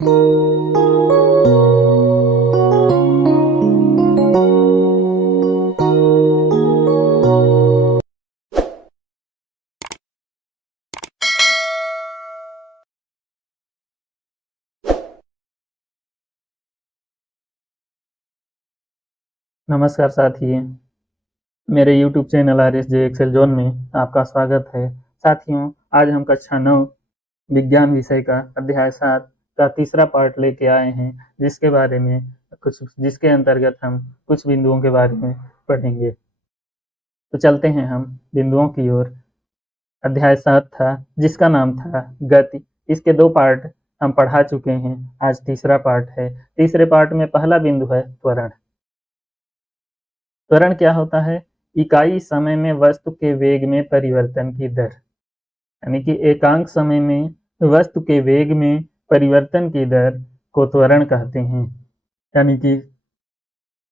नमस्कार साथियों, मेरे YouTube channel RSJ Excel Zone में आपका स्वागत है। साथियों, आज हम कक्षा 9 विज्ञान विषय का अध्याय 7 का तीसरा पार्ट लेके आए हैं, जिसके अंतर्गत हम कुछ बिंदुओं के बारे में पढ़ेंगे। तो चलते हैं हम बिंदुओं की ओर। अध्याय 7 था जिसका नाम था गति। इसके 2 पार्ट हम पढ़ा चुके हैं, आज तीसरा पार्ट है। तीसरे पार्ट में पहला बिंदु है त्वरण। त्वरण क्या होता है? इकाई समय में वस्तु के वेग में परिवर्तन की दर, यानी कि एकांक समय में वस्तु के वेग में परिवर्तन की दर को त्वरण कहते हैं। यानी कि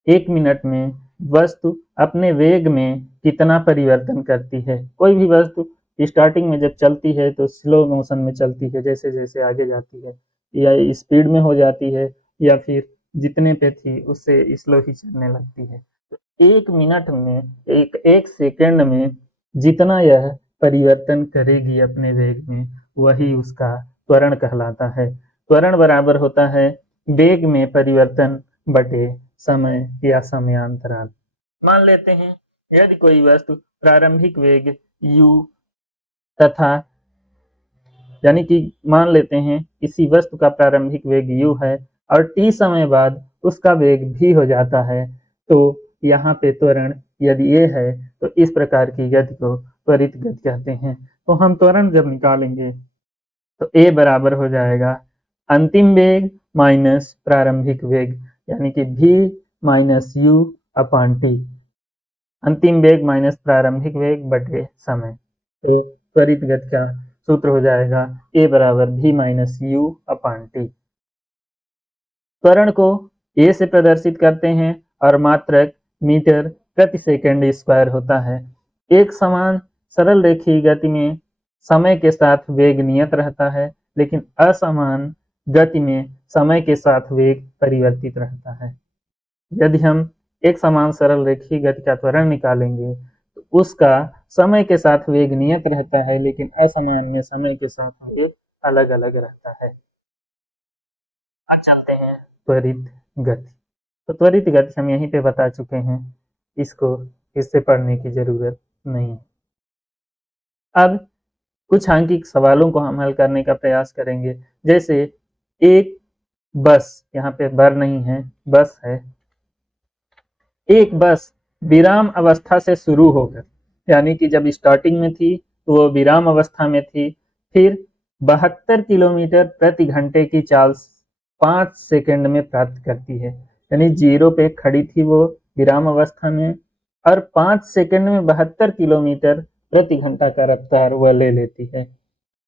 1 मिनट में वस्तु अपने वेग में कितना परिवर्तन करती है। कोई भी वस्तु स्टार्टिंग में जब चलती है तो स्लो मोशन में चलती है, जैसे जैसे आगे जाती है या स्पीड में हो जाती है, या फिर जितने पे थी उससे स्लो ही चलने लगती है। 1 मिनट में, एक सेकंड में जितना यह परिवर्तन करेगी अपने वेग में, वही उसका त्वरण कहलाता है। त्वरण बराबर होता है वेग में परिवर्तन बटे समय या समयांतराल। मान लेते हैं यदि कोई वस्तु प्रारंभिक वेग u तथा, यानी कि मान लेते हैं किसी वस्तु का प्रारंभिक वेग u है और t समय बाद उसका वेग v हो जाता है, तो यहाँ पे त्वरण यदि ये है तो इस प्रकार की गति को त्वरित गति कहते हैं। तो हम त्वरण जब निकालेंगे तो a बराबर हो जाएगा अंतिम वेग माइनस प्रारंभिक वेग, यानी कि v minus u upon t। अंतिम वेग माइनस प्रारंभिक वेग बटे समय। तो त्वरित गति का सूत्र हो जाएगा a बराबर v minus u upon t। त्वरण को a से प्रदर्शित करते हैं और मात्रक मीटर प्रति सेकंड स्क्वायर होता है। एक समान सरल रेखीय गति में समय के साथ वेग नियत रहता है, लेकिन असमान गति में समय के साथ वेग परिवर्तित रहता है। यदि हम एक समान सरल रेखीय गति का त्वरण निकालेंगे तो उसका समय के साथ वेग नियत रहता है, लेकिन असमान में समय के साथ वेग अलग अलग रहता है। अब चलते हैं त्वरित गति। तो त्वरित गति हम यहीं पे बता चुके हैं, इसको इससे पढ़ने की जरूरत नहीं है। अब कुछ सांख्यिक सवालों को हम हल करने का प्रयास करेंगे। जैसे एक बस, यहाँ पे बर नहीं है, बस है। एक बस विराम अवस्था से शुरू होकर, यानी कि जब स्टार्टिंग में थी तो वो विराम अवस्था में थी, फिर 72 किलोमीटर प्रति घंटे की चाल 5 सेकंड में प्राप्त करती है। यानी जीरो पे खड़ी थी वो विराम अवस्था में, और 5 सेकंड में 72 किलोमीटर प्रति घंटा का रफ्तार वह ले लेती है,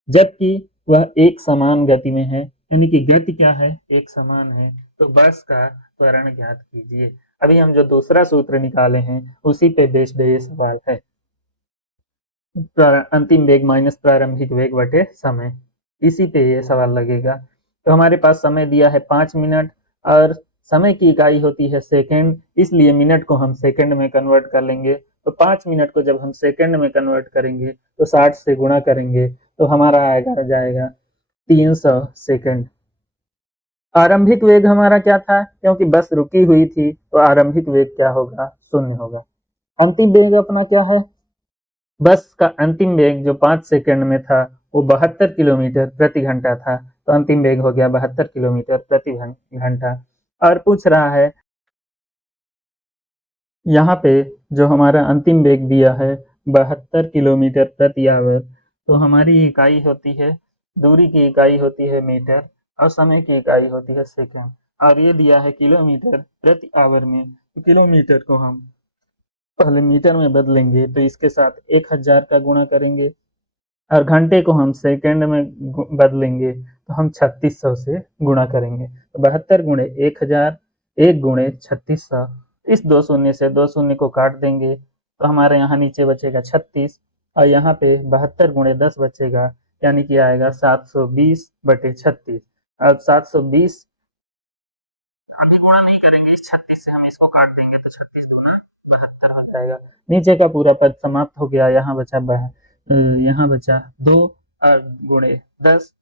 जबकि वह एक समान गति में है। यानी कि गति क्या है? एक समान है। तो बस का त्वरण ज्ञात कीजिए। अभी हम जो दूसरा सूत्र निकाले हैं उसी पे बेस्ड ये सवाल है। अंतिम वेग माइनस प्रारंभिक वेग बटे समय, इसी पे ये सवाल लगेगा। तो हमारे पास समय दिया है 5 मिनट और समय की इकाई होती है सेकंड, इसलिए मिनट को हम सेकंड में कन्वर्ट कर लेंगे। तो 5 मिनट को जब हम सेकंड में कन्वर्ट करेंगे तो 60 से गुणा करेंगे तो हमारा आएगा जाएगा 300 सेकंड। आरंभिक वेग हमारा क्या था? क्योंकि बस रुकी हुई थी तो आरंभिक वेग क्या होगा? 0 होगा। अंतिम वेग अपना क्या है? बस का अंतिम वेग जो 5 सेकंड में था वो 72 किलोमीटर प्रति घंटा था, तो अंतिम वेग हो गया 72 किलोमीटर प्रति घंटा। और पूछ रहा है यहाँ पे जो हमारा अंतिम वेग दिया है 72 किलोमीटर प्रति आवर, तो हमारी इकाई होती है, दूरी की इकाई होती है मीटर और समय की इकाई होती है सेकंड, और ये दिया है किलोमीटर प्रति आवर में। तो किलोमीटर को हम पहले मीटर में बदलेंगे तो इसके साथ 1000 का गुणा करेंगे, और घंटे को हम सेकंड में बदलेंगे तो हम 3600 से गुणा करेंगे। तो 72 गुणे 1000, 1 गुणे 3600, इस 2 शून्य से 2 शून्य को काट देंगे तो हमारे यहाँ नीचे बचेगा 36, और यहाँ पे 72 गुणे 10 बचेगा, यानी कि आएगा 720 बटे 36। अब 720 अभी गुणा नहीं करेंगे, इस 36 से हम इसको काट देंगे तो 36 दूना 72 हो जाएगा। नीचे का पूरा पद समाप्त हो गया। यहाँ बचा 2 और गुणे 10,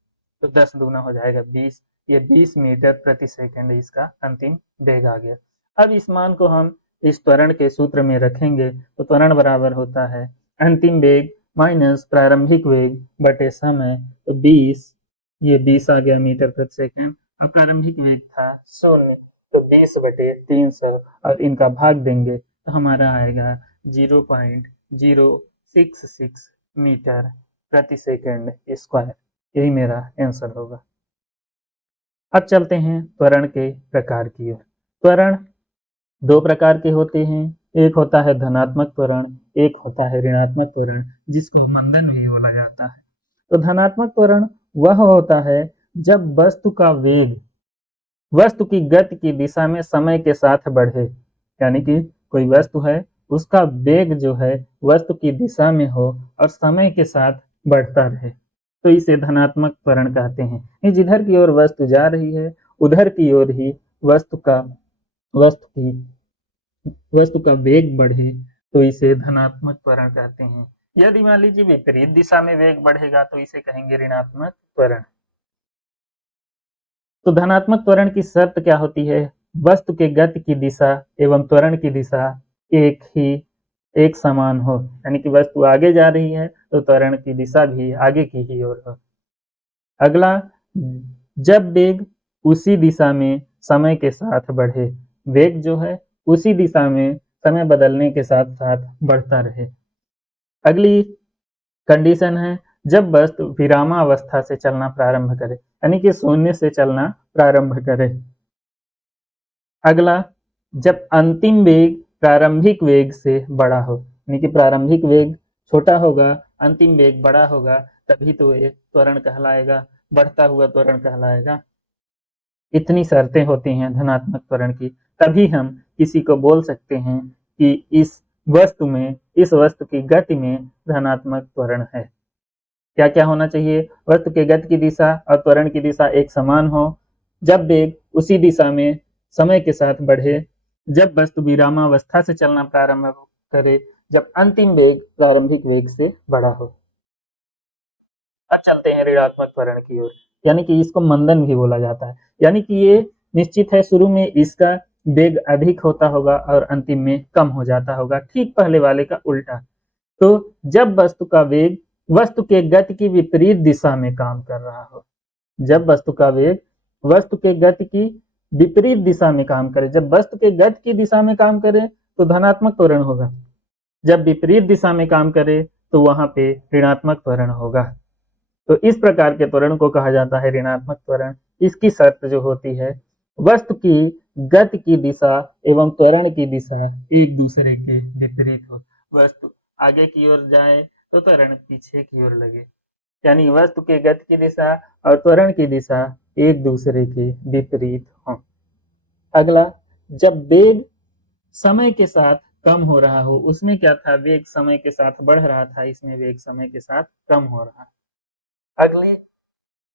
तो 10 दूना हो जाएगा 20। ये 20 मीटर प्रति सेकंड इसका अंतिम वेग आ गया। अब इस मान को हम इस त्वरण के सूत्र में रखेंगे तो त्वरण बराबर होता है अंतिम वेग माइनस प्रारंभिक वेग बटे समय। तो 20, ये 20 आ गया मीटर प्रति सेकंड। अब प्रारंभिक वेग था 0, तो 20/300 और इनका भाग देंगे तो हमारा आएगा 0.066 मीटर प्रति सेकंड स्क्वायर। यही मेरा आंसर होगा। अब चलते हैं त्वरण के प्रकार की ओर। त्वरण दो प्रकार के होते हैं, एक होता है धनात्मक त्वरण, एक होता है ऋणात्मक त्वरण, जिसको मंदन भी बोला जाता है। तो धनात्मक त्वरण वह होता है जब वस्तु का वेग वस्तु की गति की दिशा में समय के साथ बढ़े, यानी कि कोई वस्तु है उसका वेग जो है वस्तु की दिशा में हो और समय के साथ बढ़ता रहे, तो इसे धनात्मक त्वरण कहते हैं। जिधर की ओर वस्तु जा रही है उधर की ओर ही वस्तु का वेग बढ़े तो इसे धनात्मक त्वरण कहते हैं। यदि मान लीजिए विपरीत दिशा में वेग बढ़ेगा तो इसे कहेंगे ऋणात्मक त्वरण। तो धनात्मक त्वरण की शर्त क्या होती है? वस्तु के गति की दिशा एवं त्वरण की दिशा एक समान हो, यानी कि वस्तु आगे जा रही है तो त्वरण की दिशा भी आगे की ही ओर हो। अगला, जब वेग उसी दिशा में समय के साथ बढ़े, वेग जो है उसी दिशा में समय बदलने के साथ साथ बढ़ता रहे। अगली कंडीशन है जब वस्तु विरामावस्था से चलना प्रारंभ करे, यानी कि शून्य से चलना प्रारंभ करे। अगला, जब अंतिम वेग प्रारंभिक वेग से बड़ा हो, यानी कि प्रारंभिक वेग छोटा होगा, अंतिम वेग बड़ा होगा, तभी तो ये त्वरण कहलाएगा, बढ़ता हुआ त्वरण कहलाएगा। इतनी शर्तें होती हैं धनात्मक त्वरण की, तभी हम किसी को बोल सकते हैं कि इस वस्तु की गति में धनात्मक त्वरण है। क्या क्या होना चाहिए? वस्तु के गति की दिशा और त्वरण की दिशा एक समान हो, जब वेग उसी दिशा में समय के साथ बढ़े, जब वस्तु विरामावस्था से चलना प्रारंभ करे, जब अंतिम वेग प्रारंभिक वेग से बड़ा हो। अब चलते हैं ऋणात्मक त्वरण की ओर, यानी कि इसको मंदन भी बोला जाता है, यानी कि ये निश्चित है शुरू में इसका वेग अधिक होता होगा और अंतिम में कम हो जाता होगा, ठीक पहले वाले का उल्टा। तो जब वस्तु का वेग वस्तु के गति की विपरीत दिशा में काम कर रहा हो, जब वस्तु का वेग वस्तु के गति की विपरीत दिशा में काम करे, जब वस्तु के गति की दिशा में काम करे तो धनात्मक त्वरण होगा, जब विपरीत दिशा में काम करे तो वहां पे ऋणात्मक त्वरण होगा। तो इस प्रकार के त्वरण को कहा जाता है ऋणात्मक त्वरण। इसकी शर्त जो होती है, वस्तु की गति की दिशा एवं त्वरण की दिशा एक दूसरे के विपरीत हो, वस्तु आगे की ओर जाए तो त्वरण पीछे की ओर लगे, यानी वस्तु के गति की दिशा और त्वरण की दिशा एक दूसरे के विपरीत हो। अगला, जब वेग समय के साथ कम हो रहा हो, उसमें क्या था, वेग समय के साथ बढ़ रहा था, इसमें वेग समय के साथ कम हो रहा है। अगली,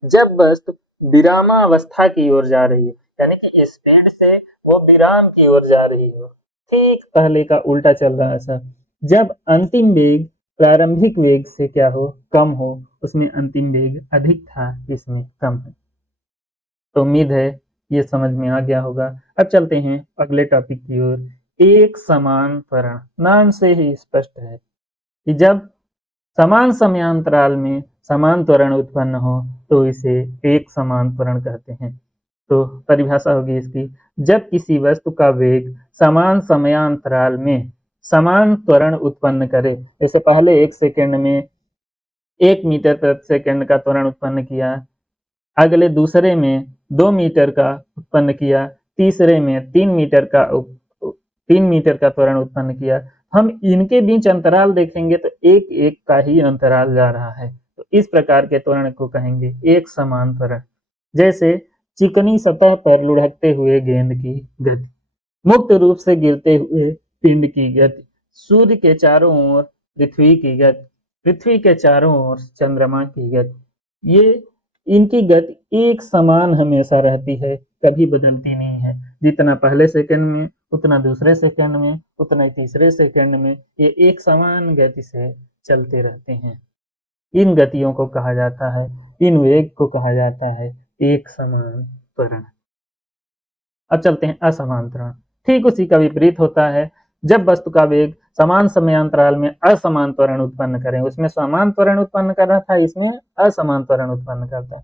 जब वस्तु विरामावस्था की ओर जा रही है, यानी कि स्पीड से वो विराम की ओर जा रही हो, ठीक पहले का उल्टा चल रहा है सर। जब अंतिम वेग प्रारंभिक वेग से क्या हो, कम हो, उसमें अंतिम वेग अधिक था, इसमें कम है। तो उम्मीद है ये समझ में आ गया होगा। अब चलते हैं अगले टॉपिक की ओर। एक समान त्वरण, नाम से ही स्पष्ट है कि जब समान समयांतराल में समान त्वरण उत्पन्न हो तो इसे एक समान त्वरण कहते हैं। तो परिभाषा होगी इसकी, जब किसी वस्तु का वेग समान समयांतराल में समान त्वरण उत्पन्न करे, जैसे पहले 1 सेकंड में 1 मीटर प्रति सेकंड का त्वरण उत्पन्न किया, अगले दूसरे में 2 मीटर का उत्पन्न किया, तीसरे में 3 मीटर का त्वरण उत्पन्न किया, हम इनके बीच अंतराल देखेंगे तो एक एक का ही अंतराल जा रहा है, तो इस प्रकार के त्वरण को कहेंगे एक समान त्वरण। जैसे चिकनी सतह पर लुढ़कते हुए गेंद की गति, मुक्त रूप से गिरते हुए पिंड की गति, सूर्य के चारों ओर पृथ्वी की गति, पृथ्वी के चारों ओर चंद्रमा की गति, ये इनकी गति एक समान हमेशा रहती है, कभी बदलती नहीं है। जितना पहले सेकंड में, उतना दूसरे सेकंड में, उतना ही तीसरे सेकंड में, ये एक समान गति से चलते रहते हैं। इन गतियों को कहा जाता है, इन वेग को कहा जाता है एक समान त्वरण। अब चलते हैं असमान त्वरण। ठीक उसी का विपरीत होता है। जब वस्तु का वेग समान समयांतराल में असमान त्वरण उत्पन्न करें, उसमें समान त्वरण उत्पन्न कर रहा था, इसमें असमान त्वरण उत्पन्न करता है।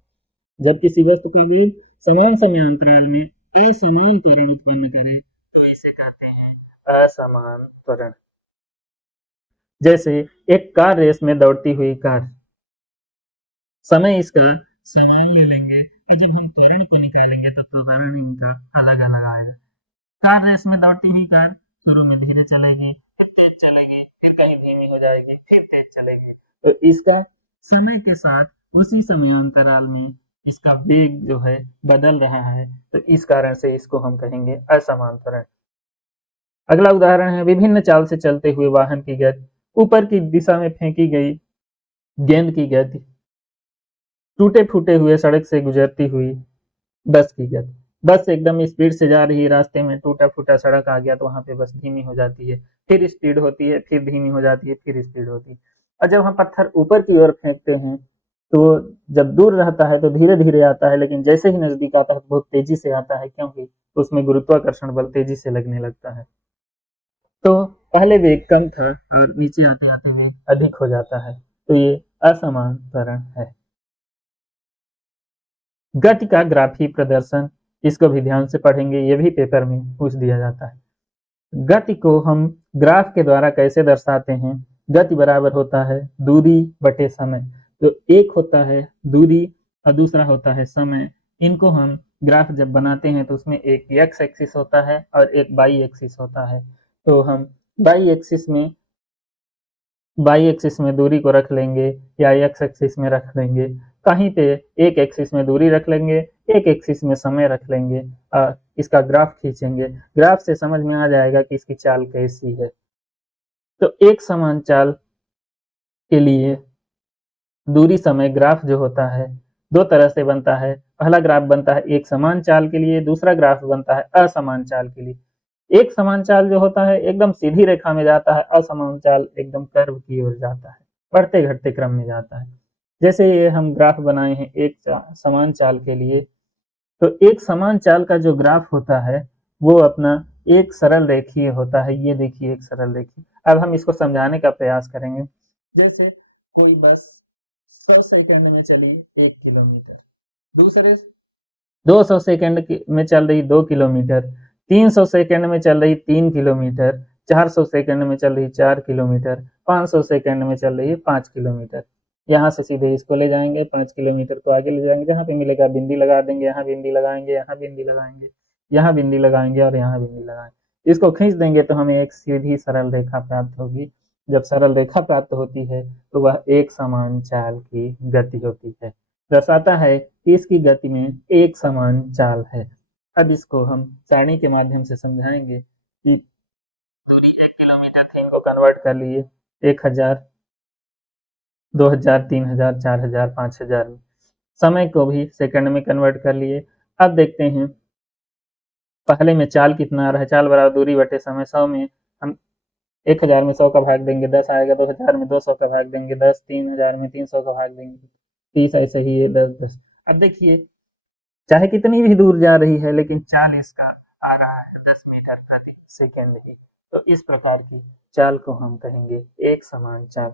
जब किसी वस्तु का वेग समान समयांतराल में असमान त्वरण उत्पन्न करे तो इसे कहते हैं असमान त्वरण। जैसे एक कार रेस में दौड़ती हुई कार, समय इसका समान ले लेंगे और जब हम त्वरण को निकालेंगे तो त्वरण इनका अलग अलग आएगा। कार रेस में दौड़ती हुई कार शुरू में धीरे चलेगी, फिर तेज चलेगी, फिर कहीं धीमी हो जाएगी, फिर तेज चलेगी। तो इसका समय के साथ उसी समयांतराल में इसका वेग जो है बदल रहा है, तो इस कारण से इसको हम कहेंगे असमान त्वरण। अगला उदाहरण है विभिन्न चाल से चलते हुए वाहन की गति। ऊपर की दिशा में फेंकी गई गेंद की गति, टूटे फूटे हुए सड़क से गुजरती हुई बस की गति। बस एकदम स्पीड से जा रही है, रास्ते में टूटा फूटा सड़क आ गया तो वहां पे बस धीमी हो जाती है, फिर स्पीड होती है, फिर धीमी हो जाती है, फिर स्पीड होती है। और जब हम पत्थर ऊपर की ओर फेंकते हैं तो जब दूर रहता है तो धीरे धीरे आता है, लेकिन जैसे ही नजदीक आता है तो बहुत तेजी से आता है, क्योंकि उसमें गुरुत्वाकर्षण बल तेजी से लगने लगता है। तो पहले वेग कम था और नीचे आते आते वेग अधिक हो जाता है, तो ये असमान त्वरण है। गति का ग्राफी प्रदर्शन, इसको भी ध्यान से पढ़ेंगे, ये भी पेपर में पूछ दिया जाता है। गति को हम ग्राफ के द्वारा कैसे दर्शाते हैं? गति बराबर होता है दूरी बटे समय। तो एक होता है दूरी और दूसरा होता है समय। इनको हम ग्राफ जब बनाते हैं तो उसमें एक एक्स एक्सिस होता है और एक वाई एक्सिस होता है। तो हम वाई एक्सिस में दूरी को रख लेंगे या एक्स एक्सिस में रख लेंगे, कहीं पे एक एक्सिस में दूरी रख लेंगे, एक एक्सिस में समय रख लेंगे और इसका ग्राफ खींचेंगे। ग्राफ से समझ में आ जाएगा कि इसकी चाल कैसी है। तो एक समान चाल के लिए दूरी समय ग्राफ जो होता है दो तरह से बनता है। पहला ग्राफ बनता है एक समान चाल के लिए, दूसरा ग्राफ बनता है असमान चाल के लिए। एक समान चाल जो होता है एकदम सीधी रेखा में जाता है, असमान चाल एकदम कर्व की ओर जाता है, बढ़ते घटते क्रम में जाता है। जैसे ये हम ग्राफ बनाए हैं एक समान चाल के लिए, तो एक समान चाल का जो ग्राफ होता है वो अपना एक सरल रेखीय होता है। ये देखिए एक सरल रेखीय। अब हम इसको समझाने का प्रयास करेंगे। जैसे कोई बस 100 सेकंड में चली 1 किलोमीटर, दूसरे 200 सेकंड में चल रही 2 किलोमीटर, 300 सेकंड में चल रही 3 किलोमीटर, 400 सेकंड में चल रही 4 किलोमीटर, 500 सेकंड में चल रही है 5 किलोमीटर। यहाँ से सीधे इसको ले जाएंगे, 5 किलोमीटर को आगे ले जाएंगे, जहाँ पे मिलेगा बिंदी लगा देंगे, यहाँ बिंदी लगाएंगे, यहाँ बिंदी लगाएंगे, यहाँ बिंदी लगाएंगे और यहाँ बिंदी लगाएंगे। इसको खींच देंगे तो हमें एक सीधी सरल रेखा प्राप्त होगी। जब सरल रेखा प्राप्त होती है तो वह एक समान चाल की गति होती है, दर्शाता है कि इसकी गति में एक समान चाल है। अब इसको हम सारणी के माध्यम से समझाएंगे कि दूरी 1 किलोमीटर थी, इनको कन्वर्ट कर लिए 1000, 2000, 3000, 4000, 5000 में। समय को भी सेकंड में कन्वर्ट कर लिए। अब देखते हैं पहले में चाल कितना आ रहा है। चाल बराबर दूरी बटे समय। 100 में हम 1000 में 100 का भाग देंगे 10 आएगा, 2000 में 200 का भाग देंगे 10, 3000 में 300 का भाग देंगे 30, ऐसे ही है 10 10। अब देखिए चाहे कितनी भी दूर जा रही है लेकिन चाल इसका आ रहा है 10 मीटर प्रति सेकंड ही। तो इस प्रकार की चाल को हम कहेंगे एक समान चाल।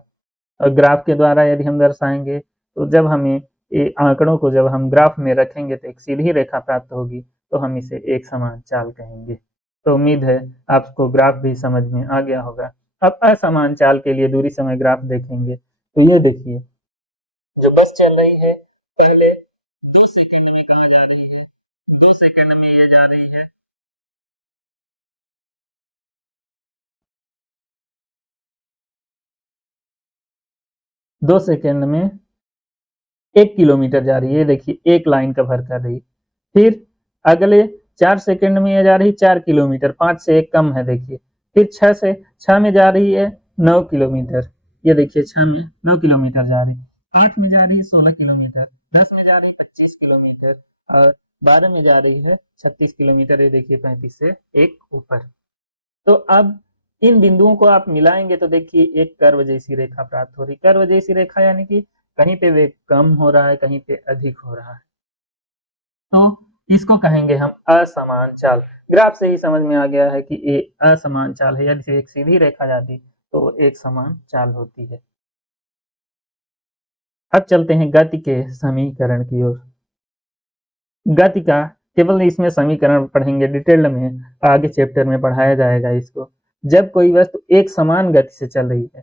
और ग्राफ के द्वारा यदि हम दर्शाएंगे तो जब हमें ये आंकड़ों को जब हम ग्राफ में रखेंगे तो एक सीधी रेखा प्राप्त होगी, तो हम इसे एक समान चाल कहेंगे। तो उम्मीद है आपको ग्राफ भी समझ में आ गया होगा। अब असमान चाल के लिए दूरी समय ग्राफ देखेंगे तो ये देखिए जो बस चल रही है पहले 2 सेकंड में कहा जा रही है, 2 सेकंड में ये जा रही है, 2 सेकंड में 1 किलोमीटर जा रही है। देखिए एक लाइन कवर कर रही। फिर अगले 4 सेकंड में ये जा रही 4 किलोमीटर, 5 से 1 कम है देखिए। फिर 6 में जा रही है 9 किलोमीटर। ये देखिए 6 में 9 किलोमीटर जा रही। 8 में जा रही है 16 किलोमीटर, 10 में जा रही 25 किलोमीटर और 12 में जा रही है 36 किलोमीटर, ये देखिए 35 से एक ऊपर। तो अब इन बिंदुओं को आप मिलाएंगे तो देखिए एक कर्व जैसी रेखा प्राप्त हो रही। कर्व जैसी रेखा यानी कि कहीं पे वेग कम हो रहा है, कहीं पे अधिक हो रहा है, तो इसको कहेंगे हम असमान चाल। ग्राफ से ही समझ में आ गया है कि ये असमान चाल है, यदि एक सीधी रेखा जाती तो एक समान चाल होती है। अब चलते हैं गति के समीकरण की ओर। गति का केवल इसमें समीकरण पढ़ेंगे, डिटेल में आगे चैप्टर में पढ़ाया जाएगा इसको। जब कोई वस्तु एक समान गति से चल रही है,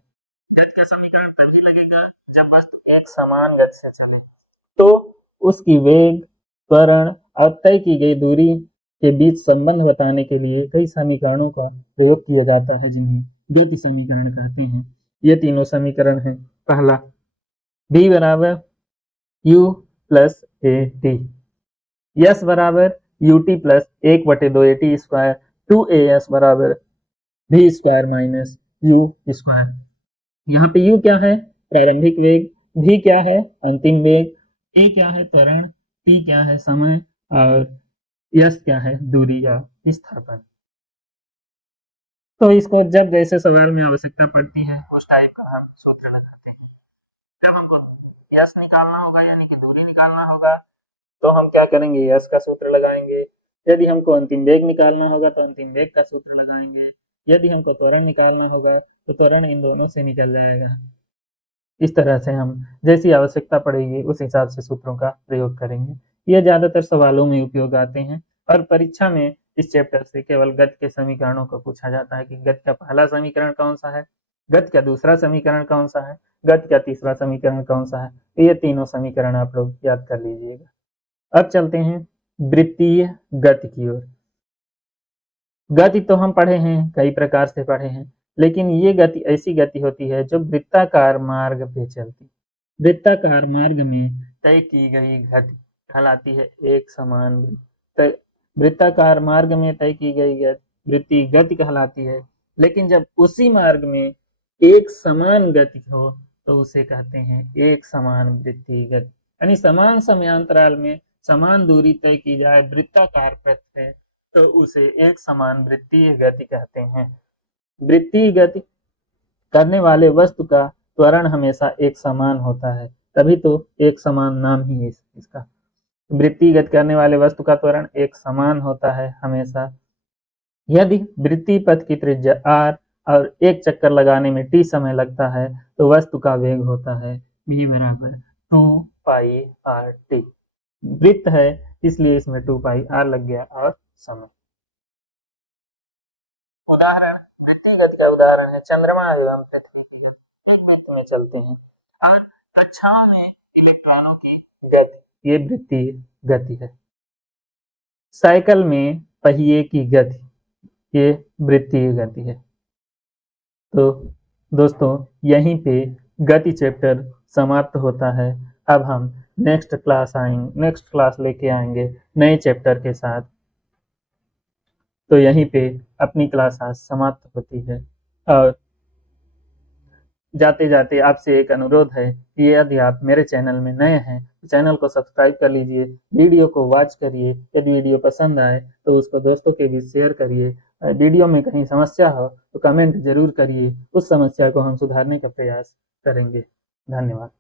गति का समीकरण तभी लगेगा जब वस्तु एक समान गति से चले, तो उसकी वेग, त्वरण और तय की गई दूरी के बीच संबंध बताने के लिए कई समीकरणों का प्रयोग किया जाता है, जिन्हें गति समीकरण कहते हैं। ये तीनों समीकरण हैं। पहला, v बराबर u plus A T, S बराबर U T plus 1/2 A T square, 2as बराबर v square minus u square. यहाँ पे u क्या है? प्रारंभिक वेग, v क्या है? अंतिम वेग, a क्या है? त्वरण, t क्या है? समय और s क्या है? दूरी या विस्थापन। तो इसको जब जैसे सवाल में आवश्यकता पड़ती है उस टाइप का हम सूत्र लगाते हैं। जब हमको s निकालना होगा यानी कि दूरी निकालना होगा तो हम क्या करेंगे? s का सूत्र लगाएंगे। यदि हमको अंतिम वेग निकालना होगा तो अंतिम वेग का सूत्र लगाएंगे। यदि हमको त्वरण निकालना होगा तो त्वरण इन दोनों से निकल जाएगा। इस तरह से हम जैसी आवश्यकता पड़ेगी उस हिसाब से सूत्रों का प्रयोग करेंगे। ये ज्यादातर सवालों में उपयोग आते हैं और परीक्षा में इस चैप्टर से केवल गति के समीकरणों को पूछा जाता है कि गति का पहला समीकरण कौन सा है, गति का दूसरा समीकरण कौन सा है, गति का तीसरा समीकरण कौन सा है। तो ये तीनों समीकरण आप लोग याद कर लीजिएगा। अब चलते हैं वृत्तीय गति की ओर। गति तो हम पढ़े हैं, कई प्रकार से पढ़े हैं, लेकिन ये गति ऐसी गति होती है जो वृत्ताकार मार्ग पे चलती। वृत्ताकार मार्ग में तय की गई गति कहलाती है एक समान वृत्त। वृत्ताकार मार्ग में तय की गई वृत्तीय गति कहलाती है। लेकिन जब उसी मार्ग में एक समान गति हो तो उसे कहते हैं एक समान वृत्तीय गति। यानी समान समयांतराल में समान दूरी तय की जाए वृत्ताकार पथ से तो उसे एक समान वृत्तीय गति कहते हैं। वृत्तीय गति करने वाले वस्तु का त्वरण हमेशा एक समान होता है, तभी तो एक समान नाम ही है इसका। वृत्तीय गति करने वाले वस्तु का त्वरण एक समान होता है हमेशा। यदि वृत्तीय पथ की त्रिज्या r और एक चक्कर लगाने में t समय लगता है तो वस्तु का वेग होता है v बराबर 2πrt। वृत्त है इसलिए इसमें 2πr लग गया और समय। उदाहरण, वृत्तीय गति का उदाहरण है चंद्रमा एवं पृथ्वी एक वृत्त में चलते हैं और कक्षाओं में इलेक्ट्रॉनों की गति, ये वृत्तीय गति है। साइकिल में पहिए की गति, ये वृत्तीय गति है। तो दोस्तों यहीं पे गति चैप्टर समाप्त होता है। अब हम नेक्स्ट क्लास लेके आएंगे नए चैप्टर के साथ। तो यहीं पे अपनी क्लास आज समाप्त होती है और जाते जाते आपसे एक अनुरोध है कि यदि आप मेरे चैनल में नए हैं तो चैनल को सब्सक्राइब कर लीजिए, वीडियो को वॉच करिए। यदि वीडियो पसंद आए तो उसको दोस्तों के बीच शेयर करिए। वीडियो में कहीं समस्या हो तो कमेंट जरूर करिए, उस समस्या को हम सुधारने का प्रयास करेंगे। धन्यवाद।